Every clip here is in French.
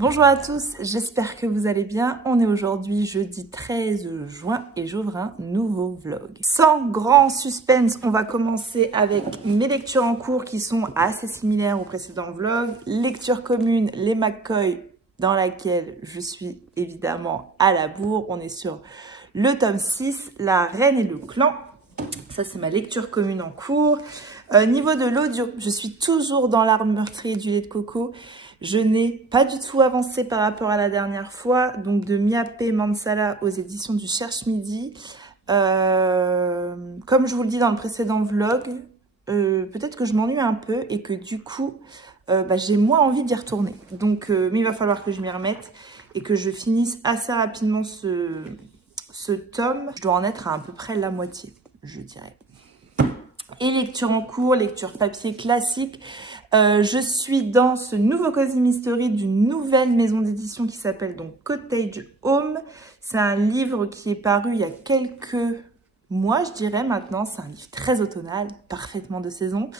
Bonjour à tous, j'espère que vous allez bien. On est aujourd'hui jeudi 13 juin et j'ouvre un nouveau vlog. Sans grand suspense, on va commencer avec mes lectures en cours qui sont assez similaires au précédent vlog. Lecture commune, les McCoy, dans laquelle je suis évidemment à la bourre. On est sur le tome 6, La Reine et le Clan. Ça, c'est ma lecture commune en cours. Niveau de l'audio, je suis toujours dans L'Arbre meurtri du lait de coco. Je n'ai pas du tout avancé par rapport à la dernière fois, donc de Miapé Mansala aux éditions du Cherche Midi. Comme je vous le dis dans le précédent vlog, peut-être que je m'ennuie un peu et que du coup, j'ai moins envie d'y retourner. Donc, mais il va falloir que je m'y remette et que je finisse assez rapidement ce tome. Je dois en être à peu près la moitié, je dirais. Et lecture en cours, lecture papier classique. Je suis dans ce nouveau Cozy Mystery d'une nouvelle maison d'édition qui s'appelle donc Cottage Home. C'est un livre qui est paru il y a quelques mois, je dirais maintenant. C'est un livre très automnal, parfaitement de saison.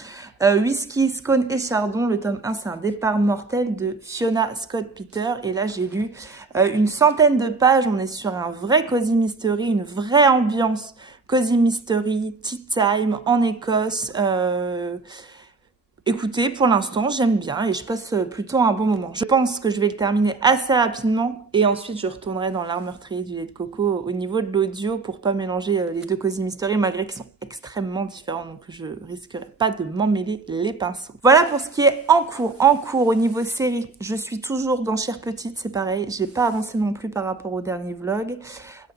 Whisky, Scone et Chardon, le tome 1, c'est Un départ mortel de Fiona Scott Peter. Et là, j'ai lu une centaine de pages. On est sur un vrai Cozy Mystery, une vraie ambiance Cozy Mystery, Tea Time en Écosse. Écoutez, pour l'instant, j'aime bien et je passe plutôt un bon moment. Je pense que je vais le terminer assez rapidement et ensuite je retournerai dans L'Arbre meurtri du lait de coco au niveau de l'audio pour pas mélanger les deux Cozy Mystery malgré qu'ils sont extrêmement différents, donc je risquerai pas de m'emmêler les pinceaux. Voilà pour ce qui est en cours. En cours au niveau série, je suis toujours dans Chère Petite, c'est pareil. J'ai pas avancé non plus par rapport au dernier vlog.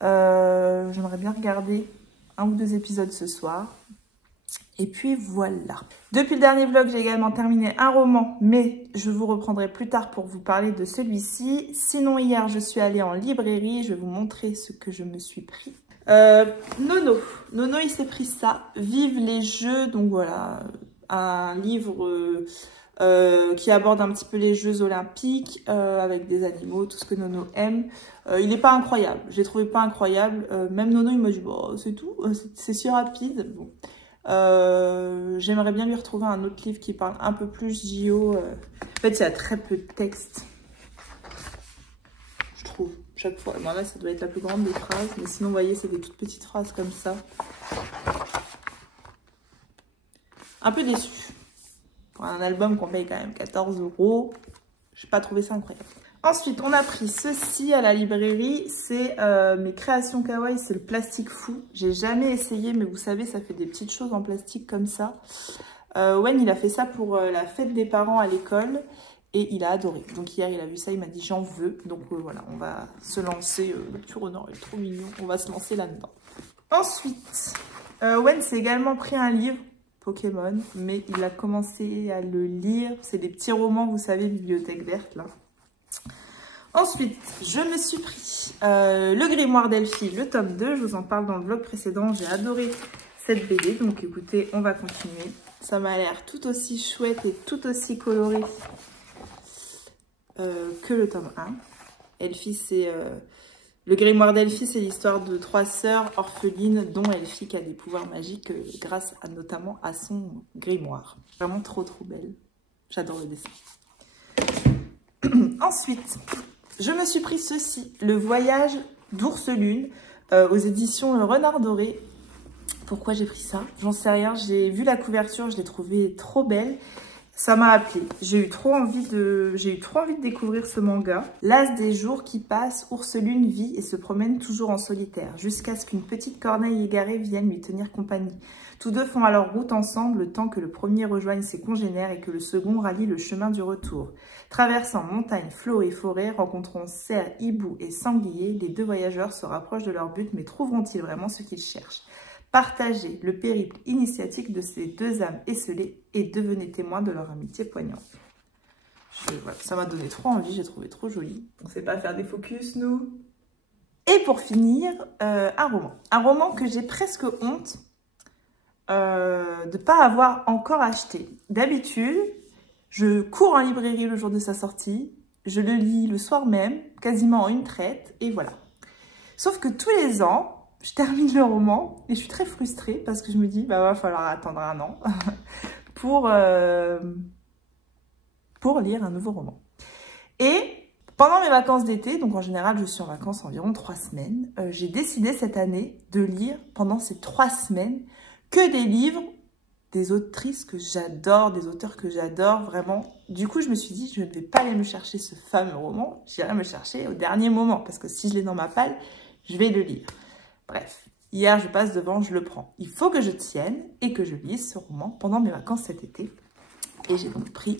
J'aimerais bien regarder un ou deux épisodes ce soir. Et puis voilà. Depuis le dernier vlog, j'ai également terminé un roman, mais je vous reprendrai plus tard pour vous parler de celui-ci. Sinon, hier, je suis allée en librairie. Je vais vous montrer ce que je me suis pris. Nono, il s'est pris ça. Vive les jeux. Donc voilà, un livre qui aborde un petit peu les jeux olympiques avec des animaux, tout ce que Nono aime. Il n'est pas incroyable. Je l'ai trouvé pas incroyable. Même Nono, il m'a dit, bon, c'est tout, c'est si rapide. Bon. J'aimerais bien lui retrouver un autre livre qui parle un peu plus JO. En fait, il y a très peu de texte, je trouve, chaque fois. Bon, là, ça doit être la plus grande des phrases, mais sinon, vous voyez, c'est des toutes petites phrases comme ça. Un peu déçue. Pour un album qu'on paye quand même 14 €, j'ai pas trouvé ça incroyable. Ensuite, on a pris ceci à la librairie, c'est mes créations kawaii, c'est le plastique fou. J'ai jamais essayé, mais vous savez, ça fait des petites choses en plastique comme ça. Wen, il a fait ça pour la fête des parents à l'école et il a adoré. Donc hier, il a vu ça, il m'a dit j'en veux. Donc voilà, on va se lancer, le petit renard est trop mignon, on va se lancer là-dedans. Ensuite, Wen s'est également pris un livre, Pokémon, mais il a commencé à le lire. C'est des petits romans, vous savez, bibliothèque verte là. Ensuite, je me suis pris le grimoire d'Elphie, le tome 2. Je vous en parle dans le vlog précédent. J'ai adoré cette BD. Donc écoutez, on va continuer. Ça m'a l'air tout aussi chouette et tout aussi coloré que le tome 1. Elphie, c'est... le grimoire d'Elphie, c'est l'histoire de 3 sœurs orphelines, dont Elphie qui a des pouvoirs magiques grâce notamment à son grimoire. Vraiment trop belle. J'adore le dessin. Ensuite, je me suis pris ceci, Le voyage d'Ours Lune, aux éditions Le Renard Doré. Pourquoi j'ai pris ça? J'en sais rien, j'ai vu la couverture, je l'ai trouvée trop belle. Ça m'a appelé. J'ai eu trop envie de découvrir ce manga. L'as des jours qui passent, Ursulune vit et se promène toujours en solitaire, jusqu'à ce qu'une petite corneille égarée vienne lui tenir compagnie. Tous deux font alors route ensemble le temps que le premier rejoigne ses congénères et que le second rallie le chemin du retour. Traversant montagnes, flots et forêts, rencontrant cerfs, hiboux et sangliers, les deux voyageurs se rapprochent de leur but, mais trouveront-ils vraiment ce qu'ils cherchent? Partagez le périple initiatique de ces deux âmes esselées et devenez témoins de leur amitié poignante. Voilà, ça m'a donné trop envie, j'ai trouvé trop joli. On ne sait pas faire des focus, nous. Et pour finir, un roman. Un roman que j'ai presque honte de ne pas avoir encore acheté. D'habitude, je cours en librairie le jour de sa sortie, je le lis le soir même, quasiment en une traite, et voilà. Sauf que tous les ans, je termine le roman et je suis très frustrée parce que je me dis, bah, va falloir attendre un an pour lire un nouveau roman. Et pendant mes vacances d'été, donc en général je suis en vacances environ 3 semaines, j'ai décidé cette année de lire pendant ces 3 semaines que des livres des autrices que j'adore, des auteurs que j'adore vraiment. Du coup, je me suis dit, je ne vais pas aller me chercher ce fameux roman, j'irai me chercher au dernier moment parce que si je l'ai dans ma palle, je vais le lire. Bref, hier je passe devant, je le prends. Il faut que je tienne et que je lise ce roman pendant mes vacances cet été. Et j'ai donc pris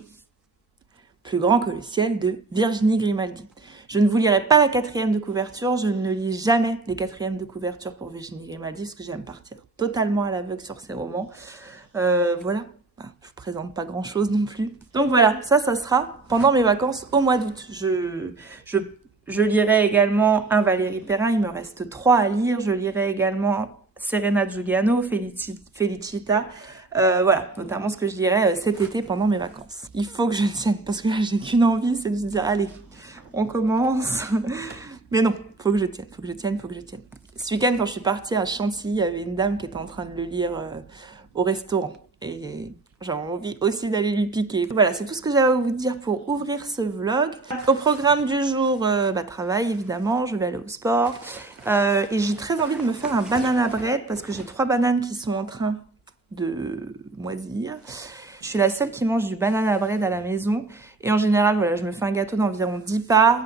Plus grand que le ciel de Virginie Grimaldi. Je ne vous lirai pas la 4e de couverture, je ne lis jamais les 4e de couverture pour Virginie Grimaldi parce que j'aime partir totalement à l'aveugle sur ces romans. Voilà, je ne vous présente pas grand chose non plus. Donc voilà, ça sera pendant mes vacances au mois d'août. Je lirai également un Valérie Perrin, il me reste 3 à lire. Je lirai également Serena Giuliano, Felicita. Voilà, notamment ce que je lirai cet été pendant mes vacances. Il faut que je tienne, parce que là, j'ai qu'une envie, c'est de se dire, allez, on commence. Mais non, faut que je tienne, faut que je tienne, faut que je tienne. Ce week-end, quand je suis partie à Chantilly, il y avait une dame qui était en train de le lire au restaurant. Et j'avais envie aussi d'aller lui piquer. Voilà, c'est tout ce que j'avais à vous dire pour ouvrir ce vlog. Au programme du jour, travail évidemment, je vais aller au sport. Et j'ai très envie de me faire un banana bread parce que j'ai 3 bananes qui sont en train de moisir. Je suis la seule qui mange du banana bread à la maison. Et en général, voilà, je me fais un gâteau d'environ 10 parts.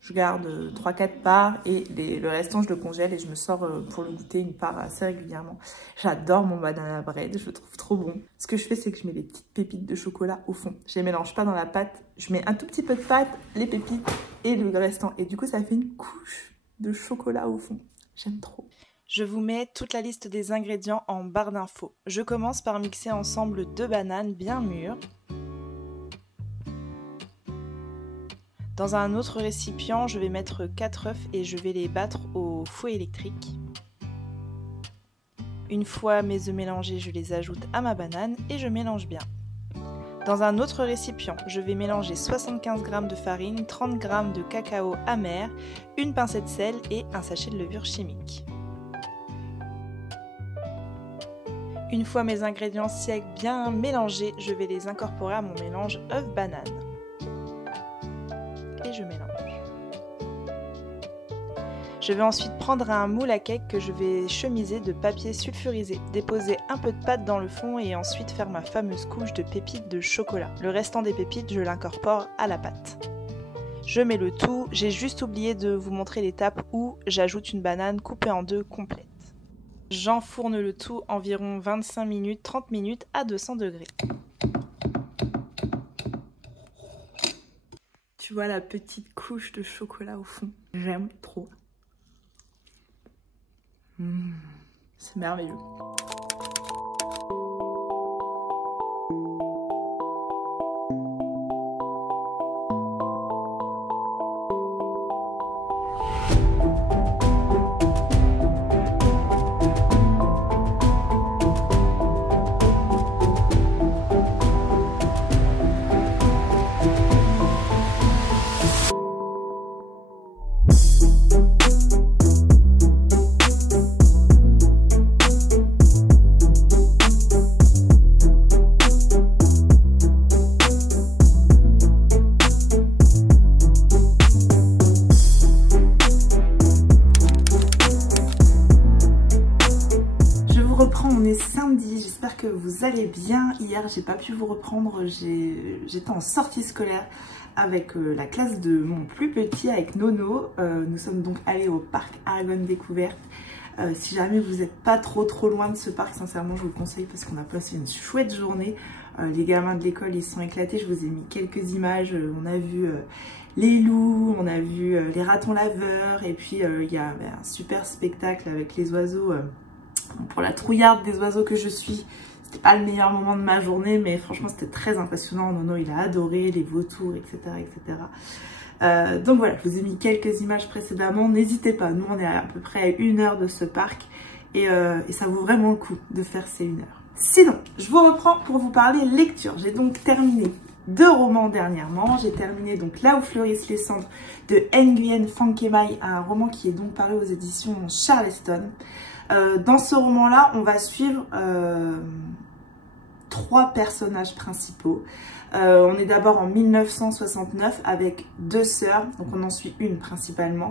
Je garde 3-4 parts et le restant, je le congèle et je me sors pour le goûter une part assez régulièrement. J'adore mon banana bread, je le trouve trop bon. Ce que je fais, c'est que je mets des petites pépites de chocolat au fond. Je les mélange pas dans la pâte. Je mets un tout petit peu de pâte, les pépites et le restant. Et du coup, ça fait une couche de chocolat au fond. J'aime trop. Je vous mets toute la liste des ingrédients en barre d'infos. Je commence par mixer ensemble 2 bananes bien mûres. Dans un autre récipient, je vais mettre 4 œufs et je vais les battre au fouet électrique. Une fois mes œufs mélangés, je les ajoute à ma banane et je mélange bien. Dans un autre récipient, je vais mélanger 75 g de farine, 30 g de cacao amer, une pincée de sel et un sachet de levure chimique. Une fois mes ingrédients secs bien mélangés, je vais les incorporer à mon mélange œuf-banane. Et je mélange. Je vais ensuite prendre un moule à cake que je vais chemiser de papier sulfurisé, déposer un peu de pâte dans le fond et ensuite faire ma fameuse couche de pépites de chocolat. Le restant des pépites, je l'incorpore à la pâte. Je mets le tout, j'ai juste oublié de vous montrer l'étape où j'ajoute une banane coupée en 2 complète. J'enfourne le tout environ 25 minutes, 30 minutes à 200 degrés. Tu vois la petite couche de chocolat au fond. J'aime trop. C'est merveilleux. reprend, on est samedi, j'espère que vous allez bien. Hier, j'ai pas pu vous reprendre, j'étais en sortie scolaire avec la classe de mon plus petit, avec Nono. Nous sommes donc allés au parc Aragon Découverte. Si jamais vous n'êtes pas trop loin de ce parc, sincèrement, je vous le conseille parce qu'on a passé une chouette journée. Les gamins de l'école, ils se sont éclatés. Je vous ai mis quelques images. On a vu les loups, on a vu les ratons laveurs. Et puis, il y a un super spectacle avec les oiseaux. Pour la trouillarde des oiseaux que je suis, c'était pas le meilleur moment de ma journée, mais franchement, c'était très impressionnant. Nono, il a adoré les vautours, etc. etc. Donc voilà, je vous ai mis quelques images précédemment. N'hésitez pas, nous, on est à peu près à 1 heure de ce parc. Et ça vaut vraiment le coup de faire ces 1 heure. Sinon, je vous reprends pour vous parler lecture. J'ai donc terminé 2 romans dernièrement. J'ai terminé donc Là où fleurissent les cendres de Nguyen Phan Khai, un roman qui est donc paru aux éditions Charleston. Dans ce roman-là, on va suivre 3 personnages principaux. On est d'abord en 1969 avec 2 sœurs, donc on en suit une principalement.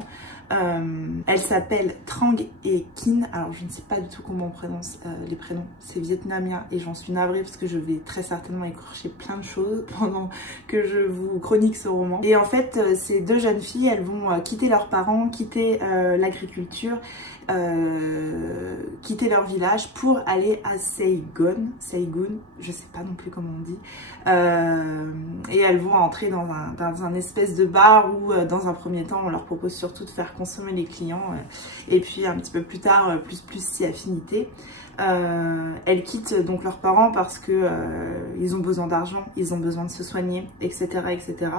Elle s'appelle Trang et Kin. Alors je ne sais pas du tout comment on prononce les prénoms, c'est vietnamien et j'en suis navrée parce que je vais très certainement écorcher plein de choses pendant que je vous chronique ce roman. Et en fait ces 2 jeunes filles, elles vont quitter leurs parents, quitter l'agriculture, quitter leur village pour aller à Saigon, je sais pas non plus comment on dit, et elles vont entrer dans un espèce de bar où dans un premier temps on leur propose surtout de faire consommer les clients et puis un petit peu plus tard plus si affinité. Elles quittent donc leurs parents parce que ils ont besoin d'argent, ils ont besoin de se soigner, etc., etc.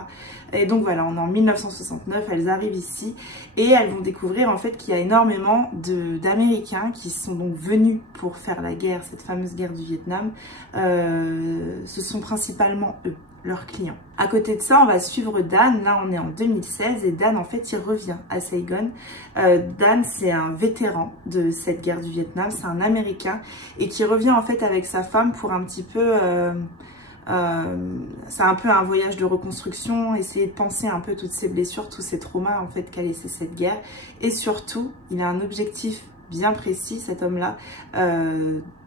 Et donc voilà, on est en 1969, elles arrivent ici et elles vont découvrir en fait qu'il y a énormément d'Américains qui sont donc venus pour faire la guerre, cette fameuse guerre du Vietnam. Ce sont principalement eux, leurs clients. À côté de ça, on va suivre Dan. Là, on est en 2016 et Dan, en fait, il revient à Saigon. Dan, c'est un vétéran de cette guerre du Vietnam. C'est un Américain et qui revient en fait avec sa femme pour un petit peu... c'est un peu un voyage de reconstruction, essayer de penser un peu toutes ces blessures, tous ces traumas en fait qu'a laissé cette guerre. Et surtout, il a un objectif bien précis, cet homme-là,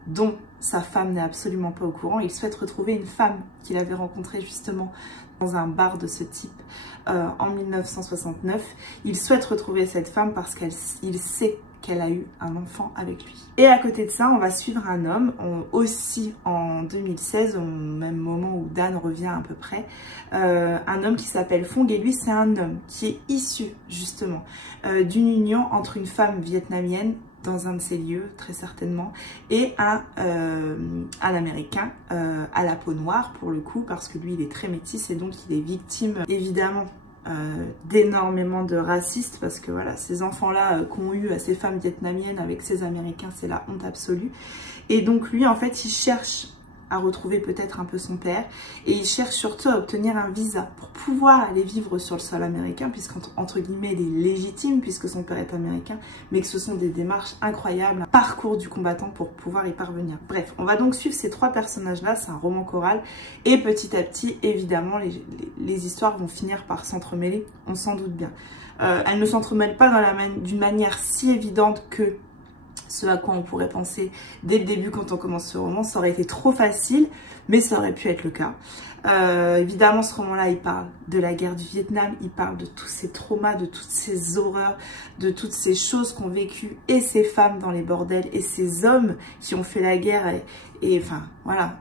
dont sa femme n'est absolument pas au courant. Il souhaite retrouver une femme qu'il avait rencontrée justement dans un bar de ce type en 1969. Il souhaite retrouver cette femme parce qu'il sait qu'elle a eu un enfant avec lui. Et à côté de ça, on va suivre un homme, aussi en 2016, au même moment où Dan revient à peu près, un homme qui s'appelle Phong, et lui c'est un homme qui est issu justement d'une union entre une femme vietnamienne dans un de ces lieux, très certainement, et un Américain à la peau noire pour le coup, parce que lui il est très métis et donc il est victime évidemment d'énormément de racistes, parce que voilà, ces enfants-là qu'ont eu ces femmes vietnamiennes avec ces Américains, c'est la honte absolue. Et donc lui, en fait, il cherche à retrouver peut-être un peu son père, et il cherche surtout à obtenir un visa pour pouvoir aller vivre sur le sol américain, puisqu'entre guillemets, il est légitime, puisque son père est américain, mais que ce sont des démarches incroyables, un parcours du combattant pour pouvoir y parvenir. Bref, on va donc suivre ces 3 personnages-là, c'est un roman choral, et petit à petit, évidemment, les histoires vont finir par s'entremêler, on s'en doute bien. Elles ne s'entremêlent pas d'une manière si évidente que ce à quoi on pourrait penser dès le début quand on commence ce roman. Ça aurait été trop facile, mais ça aurait pu être le cas. Évidemment, ce roman-là, il parle de la guerre du Vietnam, il parle de tous ces traumas, de toutes ces horreurs, de toutes ces choses qu'ont vécues et ces femmes dans les bordels et ces hommes qui ont fait la guerre. Et enfin, voilà,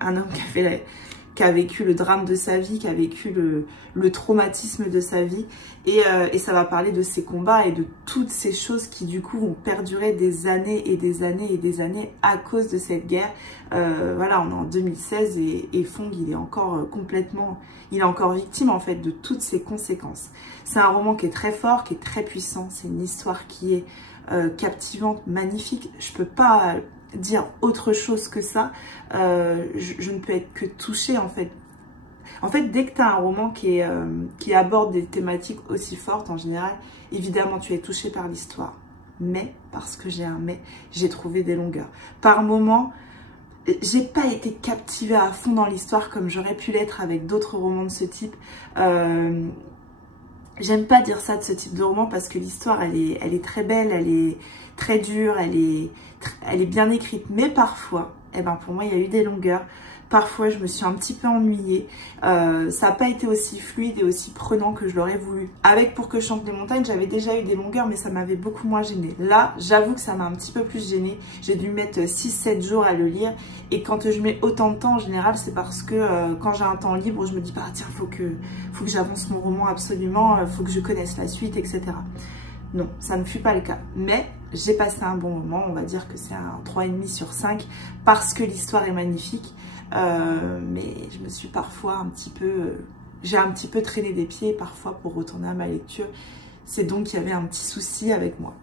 un homme qui a vécu le drame de sa vie, qui a vécu le traumatisme de sa vie. Et ça va parler de ces combats et de toutes ces choses qui du coup vont perdurer des années et des années et des années à cause de cette guerre. Voilà, on est en 2016 et Phong, il est encore il est encore victime en fait de toutes ces conséquences. C'est un roman qui est très fort, qui est très puissant. C'est une histoire qui est captivante, magnifique. Je peux pas dire autre chose que ça. Je ne peux être que touchée en fait. En fait, dès que tu as un roman qui aborde des thématiques aussi fortes, en général, évidemment, tu es touché par l'histoire. Mais, parce que j'ai un mais, j'ai trouvé des longueurs. Par moments, j'ai pas été captivée à fond dans l'histoire comme j'aurais pu l'être avec d'autres romans de ce type. J'aime pas dire ça de ce type de roman parce que l'histoire, elle est très belle, elle est très dure, elle est bien écrite. Mais parfois, eh ben pour moi, il y a eu des longueurs. Parfois, je me suis un petit peu ennuyée. Ça n'a pas été aussi fluide et aussi prenant que je l'aurais voulu. Avec Pour que chante les montagnes, j'avais déjà eu des longueurs, mais ça m'avait beaucoup moins gênée. Là, j'avoue que ça m'a un petit peu plus gênée. J'ai dû mettre 6-7 jours à le lire. Et quand je mets autant de temps, en général, c'est parce que quand j'ai un temps libre, je me dis, bah tiens, faut que j'avance mon roman absolument, faut que je connaisse la suite, etc. Non, ça ne fut pas le cas. Mais j'ai passé un bon moment, on va dire que c'est un 3,5 sur 5 parce que l'histoire est magnifique. Mais je me suis parfois j'ai un petit peu traîné des pieds parfois pour retourner à ma lecture. C'est donc qu'il y avait un petit souci avec moi.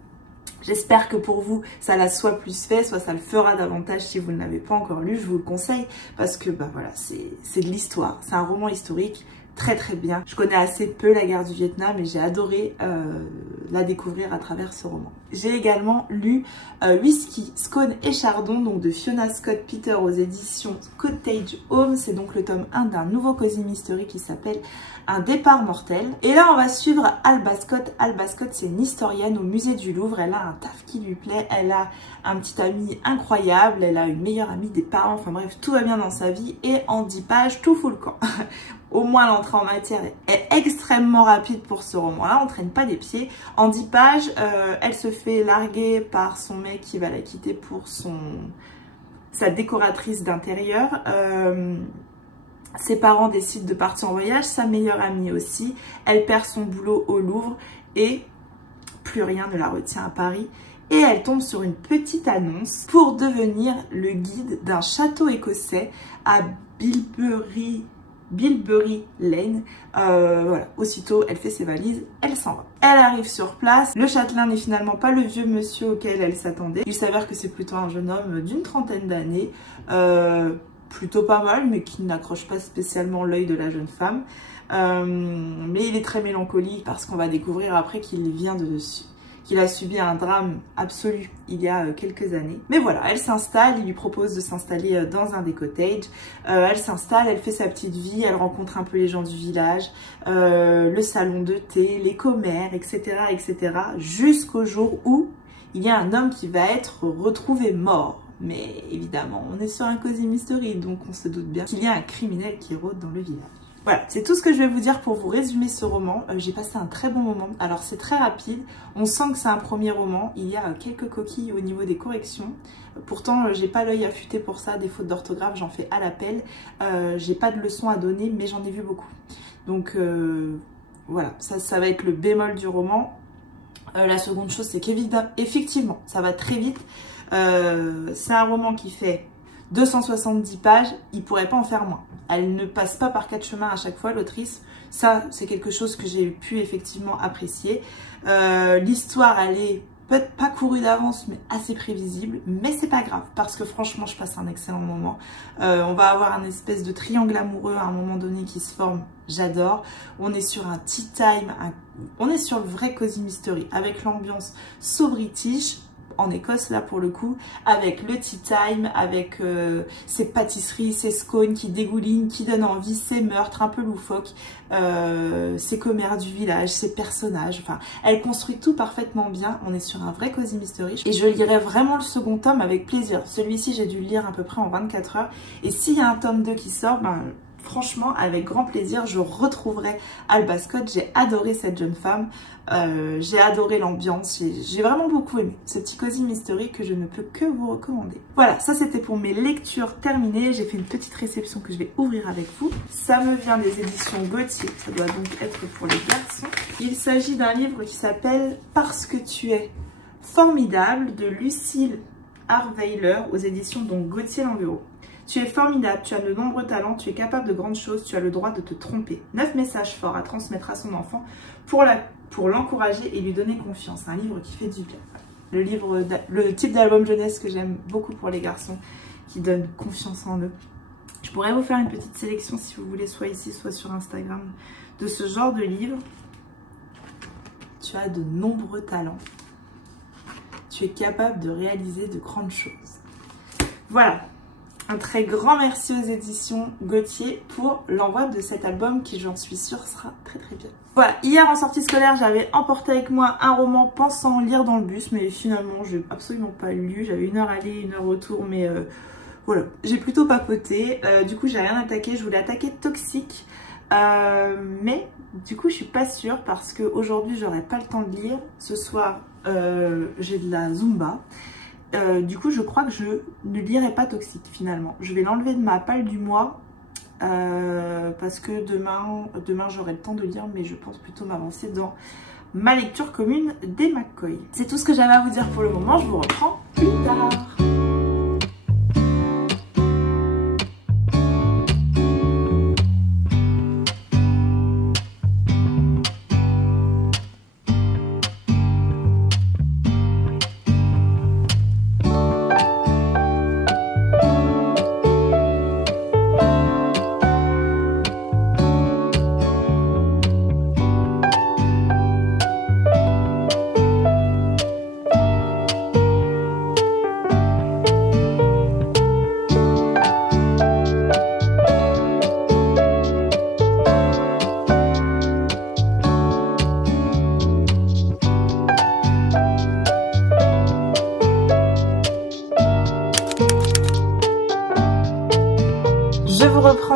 J'espère que pour vous, ça l'a soit plus fait, soit ça le fera davantage si vous ne l'avez pas encore lu. Je vous le conseille parce que bah voilà, c'est de l'histoire, c'est un roman historique. Très très bien. Je connais assez peu la guerre du Vietnam et j'ai adoré la découvrir à travers ce roman. J'ai également lu Whisky, Scone et Chardon, donc de Fiona Scott Peter aux éditions Cottage Home. C'est donc le tome 1 d'un nouveau cosy mystery qui s'appelle Un départ mortel. Et là on va suivre Alba Scott. Alba Scott, c'est une historienne au musée du Louvre. Elle a un taf qui lui plaît, elle a un petit ami incroyable, elle a une meilleure amie des parents, enfin bref, tout va bien dans sa vie et en 10 pages, tout fout le camp. Au moins l'entrée en matière est extrêmement rapide pour ce roman-là, on ne traîne pas des pieds. En 10 pages, elle se fait larguer par son mec qui va la quitter pour sa décoratrice d'intérieur. Ses parents décident de partir en voyage, sa meilleure amie aussi. Elle perd son boulot au Louvre et plus rien ne la retient à Paris. Et elle tombe sur une petite annonce pour devenir le guide d'un château écossais à Bilberry Lane. Voilà, aussitôt elle fait ses valises, elle s'en va. Elle arrive sur place, le châtelain n'est finalement pas le vieux monsieur auquel elle s'attendait. Il s'avère que c'est plutôt un jeune homme d'une trentaine d'années, plutôt pas mal, mais qui n'accroche pas spécialement l'œil de la jeune femme. Mais il est très mélancolique parce qu'on va découvrir après qu'il a subi un drame absolu il y a quelques années. Mais voilà, elle s'installe, il lui propose de s'installer dans un des cottages. Elle s'installe, elle fait sa petite vie, elle rencontre un peu les gens du village, le salon de thé, les commères, etc. etc. jusqu'au jour où il y a un homme qui va être retrouvé mort. Mais évidemment, on est sur un cosy mystery, donc on se doute bien qu'il y a un criminel qui rôde dans le village. Voilà, c'est tout ce que je vais vous dire pour vous résumer ce roman. J'ai passé un très bon moment. Alors c'est très rapide, on sent que c'est un premier roman. Il y a quelques coquilles au niveau des corrections. Pourtant, j'ai pas l'œil affûté pour ça, des fautes d'orthographe, j'en fais à l'appel. J'ai pas de leçons à donner, mais j'en ai vu beaucoup. Donc voilà, ça va être le bémol du roman. La seconde chose, c'est qu'effectivement, ça va très vite. C'est un roman qui fait 270 pages, il pourrait pas en faire moins. Elle ne passe pas par 4 chemins à chaque fois, l'autrice. Ça, c'est quelque chose que j'ai pu effectivement apprécier. L'histoire, elle est peut-être pas courue d'avance, mais assez prévisible. Mais c'est pas grave, parce que franchement, je passe un excellent moment. On va avoir un espèce de triangle amoureux à un moment donné qui se forme. J'adore. On est sur un tea time, on est sur le vrai cosy mystery, avec l'ambiance so british. En Écosse là pour le coup, avec le tea time, avec ces pâtisseries, ces scones qui dégoulinent, qui donnent envie, ces meurtres un peu loufoques, ces commères du village, ces personnages, enfin elle construit tout parfaitement bien. On est sur un vrai cosy mystery et je lirai vraiment le second tome avec plaisir. Celui-ci j'ai dû le lire à peu près en 24 heures et s'il y a un tome 2 qui sort, ben franchement, avec grand plaisir, je retrouverai Alba Scott. J'ai adoré cette jeune femme, j'ai adoré l'ambiance, j'ai vraiment beaucoup aimé ce petit cosy mystery que je ne peux que vous recommander. Voilà, ça c'était pour mes lectures terminées. J'ai fait une petite réception que je vais ouvrir avec vous. Ça me vient des éditions Gauthier, ça doit donc être pour les garçons. Il s'agit d'un livre qui s'appelle Parce que tu es formidable de Lucille Harweiler aux éditions donc Gauthier Languereau. Tu es formidable, tu as de nombreux talents, tu es capable de grandes choses, tu as le droit de te tromper. 9 messages forts à transmettre à son enfant pour l'encourager et lui donner confiance. Un livre qui fait du bien. Le type d'album jeunesse que j'aime beaucoup pour les garçons, qui donne confiance en eux. Je pourrais vous faire une petite sélection si vous voulez, soit ici, soit sur Instagram, de ce genre de livre. Tu as de nombreux talents. Tu es capable de réaliser de grandes choses. Voilà. Un très grand merci aux éditions Gauthier pour l'envoi de cet album qui, j'en suis sûre, sera très très bien. Voilà, hier en sortie scolaire, j'avais emporté avec moi un roman pensant lire dans le bus, mais finalement, je n'ai absolument pas lu. J'avais 1 heure aller, 1 heure retour, mais voilà, j'ai plutôt papoté. Du coup, j'ai rien attaqué. Je voulais attaquer Toxique, mais du coup, je suis pas sûre parce qu'aujourd'hui, j'aurai pas le temps de lire. Ce soir, j'ai de la Zumba. Du coup, je crois que je ne lirai pas Toxique finalement. Je vais l'enlever de ma palle du mois parce que demain j'aurai le temps de lire, mais je pense plutôt m'avancer dans ma lecture commune des McCoy. C'est tout ce que j'avais à vous dire pour le moment. Je vous reprends plus tard.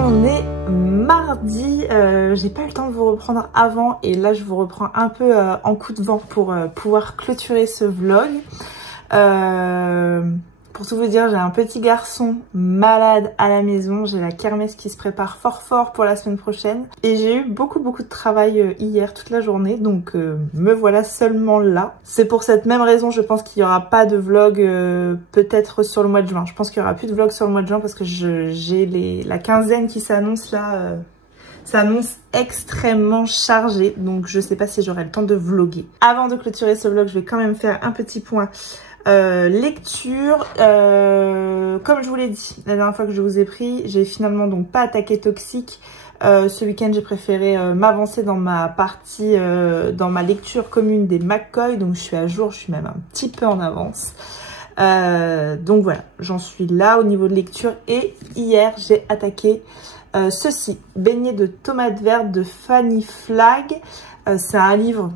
On est mardi, j'ai pas eu le temps de vous reprendre avant et là je vous reprends un peu en coup de vent pour pouvoir clôturer ce vlog. Pour tout vous dire, j'ai un petit garçon malade à la maison, j'ai la kermesse qui se prépare fort pour la semaine prochaine et j'ai eu beaucoup de travail hier toute la journée, donc me voilà seulement là. C'est pour cette même raison, je pense qu'il n'y aura pas de vlog peut-être sur le mois de juin. Je pense qu'il n'y aura plus de vlog sur le mois de juin parce que j'ai la quinzaine qui s'annonce là. Ça annonce extrêmement chargé, donc je sais pas si j'aurai le temps de vlogger. Avant de clôturer ce vlog, je vais quand même faire un petit point lecture. Comme je vous l'ai dit la dernière fois que je vous ai pris, j'ai finalement donc pas attaqué Toxique. Ce week-end, j'ai préféré m'avancer dans ma partie, dans ma lecture commune des McCoy, donc je suis à jour, je suis même un petit peu en avance. Donc voilà, j'en suis là au niveau de lecture et hier j'ai attaqué ceci, Beignet de tomates vertes de Fanny Flagg. C'est un livre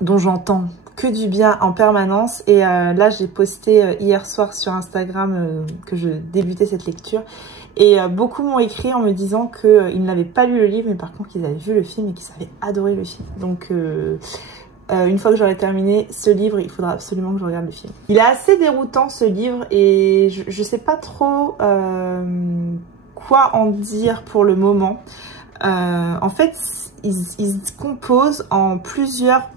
dont j'entends que du bien en permanence et là j'ai posté hier soir sur Instagram que je débutais cette lecture et beaucoup m'ont écrit en me disant qu'ils n'avaient pas lu le livre mais par contre qu'ils avaient vu le film et qu'ils avaient adoré le film. Donc une fois que j'aurai terminé ce livre, il faudra absolument que je regarde le film. Il est assez déroutant ce livre et je sais pas trop quoi en dire pour le moment. En fait, il se compose en plusieurs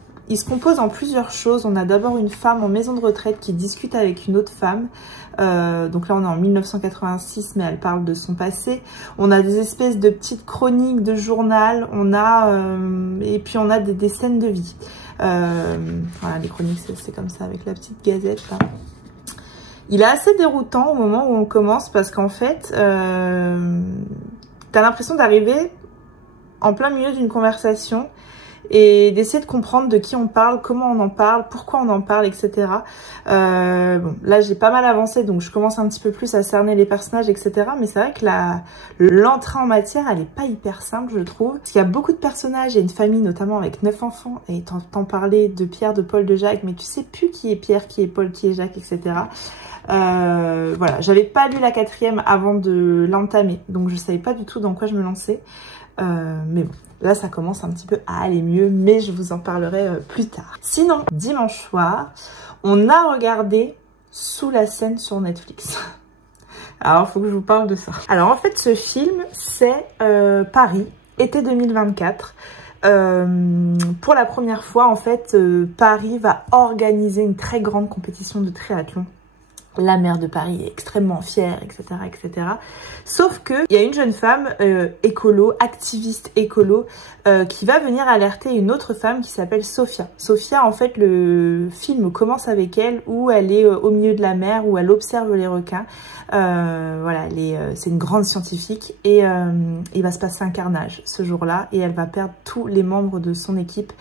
choses. On a d'abord une femme en maison de retraite qui discute avec une autre femme. Donc là, on est en 1986, mais elle parle de son passé. On a des espèces de petites chroniques de journal. Et puis on a des scènes de vie. Voilà, les chroniques, c'est comme ça avec la petite gazette là. Il est assez déroutant au moment où on commence parce qu'en fait, t'as l'impression d'arriver en plein milieu d'une conversation et d'essayer de comprendre de qui on parle, comment on en parle, pourquoi on en parle, etc. Bon, là, j'ai pas mal avancé, donc je commence un petit peu plus à cerner les personnages, etc. Mais c'est vrai que l'entrée en matière, elle est pas hyper simple, je trouve. Parce qu'il y a beaucoup de personnages, il y a une famille notamment avec 9 enfants, et t'entends parler de Pierre, de Paul, de Jacques, mais tu sais plus qui est Pierre, qui est Paul, qui est Jacques, etc. Voilà, j'avais pas lu la 4e avant de l'entamer, donc je savais pas du tout dans quoi je me lançais. Mais bon, là ça commence un petit peu à aller mieux, mais je vous en parlerai plus tard. Sinon, dimanche soir, on a regardé Sous la Seine sur Netflix. Alors, il faut que je vous parle de ça. Alors, en fait, ce film, c'est Paris, été 2024. Pour la première fois, en fait, Paris va organiser une très grande compétition de triathlon. La maire de Paris est extrêmement fière, etc., etc. Sauf que il y a une jeune femme écolo, activiste écolo, qui va venir alerter une autre femme qui s'appelle Sophia. Sophia, en fait, le film commence avec elle où elle est au milieu de la mer, où elle observe les requins. Voilà, c'est une grande scientifique et il va se passer un carnage ce jour-là et elle va perdre tous les membres de son équipe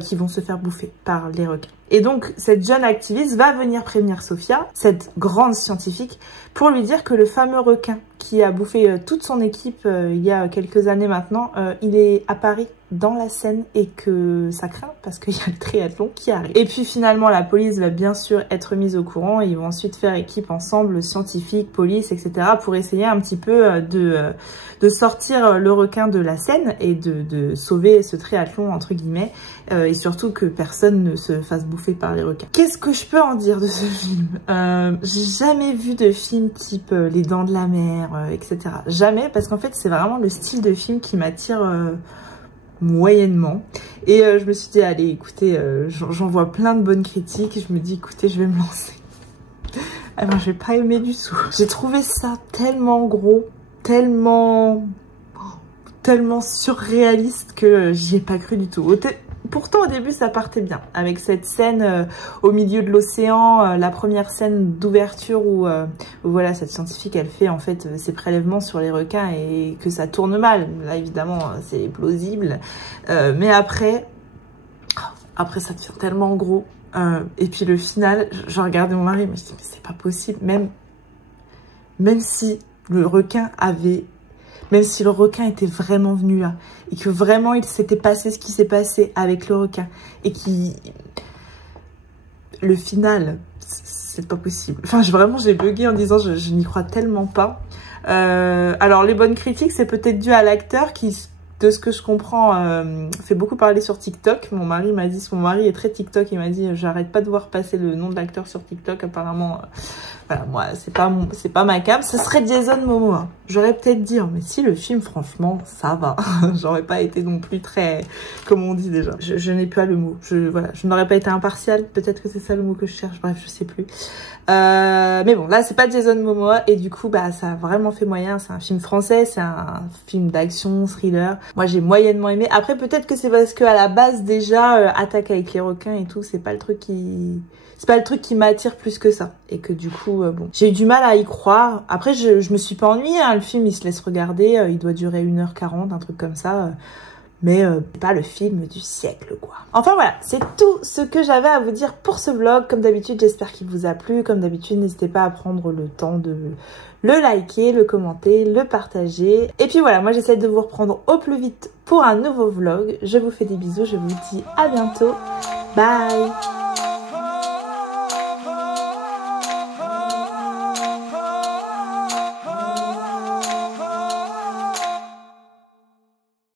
qui vont se faire bouffer par les requins. Et donc, cette jeune activiste va venir prévenir Sophia, cette grande scientifique, pour lui dire que le fameux requin qui a bouffé toute son équipe il y a quelques années maintenant, il est à Paris, dans la Seine, et que ça craint parce qu'il y a le triathlon qui arrive. Et puis finalement, la police va bien sûr être mise au courant et ils vont ensuite faire équipe ensemble, scientifiques, police, etc. pour essayer un petit peu de sortir le requin de la Seine et de sauver ce triathlon, entre guillemets, et surtout que personne ne se fasse bouffer par les requins. Qu'est-ce que je peux en dire de ce film? J'ai jamais vu de film type Les Dents de la Mer, etc. Jamais, parce qu'en fait, c'est vraiment le style de film qui m'attire moyennement. Et je me suis dit, allez, écoutez, j'en vois plein de bonnes critiques. Je me dis, écoutez, je vais me lancer. Alors, je vais pas aimer du tout. J'ai trouvé ça tellement gros, tellement surréaliste que j'y ai pas cru du tout. Pourtant, au début, ça partait bien. Avec cette scène au milieu de l'océan, la première scène d'ouverture où voilà, cette scientifique, elle fait en fait ses prélèvements sur les requins et que ça tourne mal. Là, évidemment, c'est plausible. Mais après, ça devient tellement gros. Et puis le final, je regardais mon mari, mais je me dis, mais c'est pas possible. Même si le requin était vraiment venu là, et que vraiment il s'était passé ce qui s'est passé avec le requin, et le final, c'est pas possible. Enfin, vraiment, j'ai bugué en disant, je n'y crois tellement pas. Alors, les bonnes critiques, c'est peut-être dû à l'acteur qui, de ce que je comprends, fait beaucoup parler sur TikTok. Mon mari m'a dit, mon mari est très TikTok, il m'a dit, j'arrête pas de voir passer le nom de l'acteur sur TikTok, apparemment... Voilà, moi, c'est pas ma cam. Ce serait Jason Momoa. J'aurais peut-être dit, mais si le film, franchement, ça va. J'aurais pas été non plus très, comme on dit déjà. Je n'ai pas le mot. Voilà, je n'aurais pas été impartiale. Peut-être que c'est ça le mot que je cherche. Bref, je sais plus. Mais bon, là, c'est pas Jason Momoa. Et du coup, bah, ça a vraiment fait moyen. C'est un film français. C'est un film d'action, thriller. Moi, j'ai moyennement aimé. Après, peut-être que c'est parce que à la base, déjà, Attaque avec les requins et tout, c'est pas le truc qui m'attire plus que ça. Et que du coup, bon, j'ai eu du mal à y croire. Après, je me suis pas ennuyée, hein. Le film, il se laisse regarder. Il doit durer 1h40, un truc comme ça. Mais c'est pas le film du siècle, quoi. Enfin voilà, c'est tout ce que j'avais à vous dire pour ce vlog. Comme d'habitude, j'espère qu'il vous a plu. Comme d'habitude, n'hésitez pas à prendre le temps de le liker, le commenter, le partager. Et puis voilà, moi j'essaie de vous reprendre au plus vite pour un nouveau vlog. Je vous fais des bisous, je vous dis à bientôt. Bye!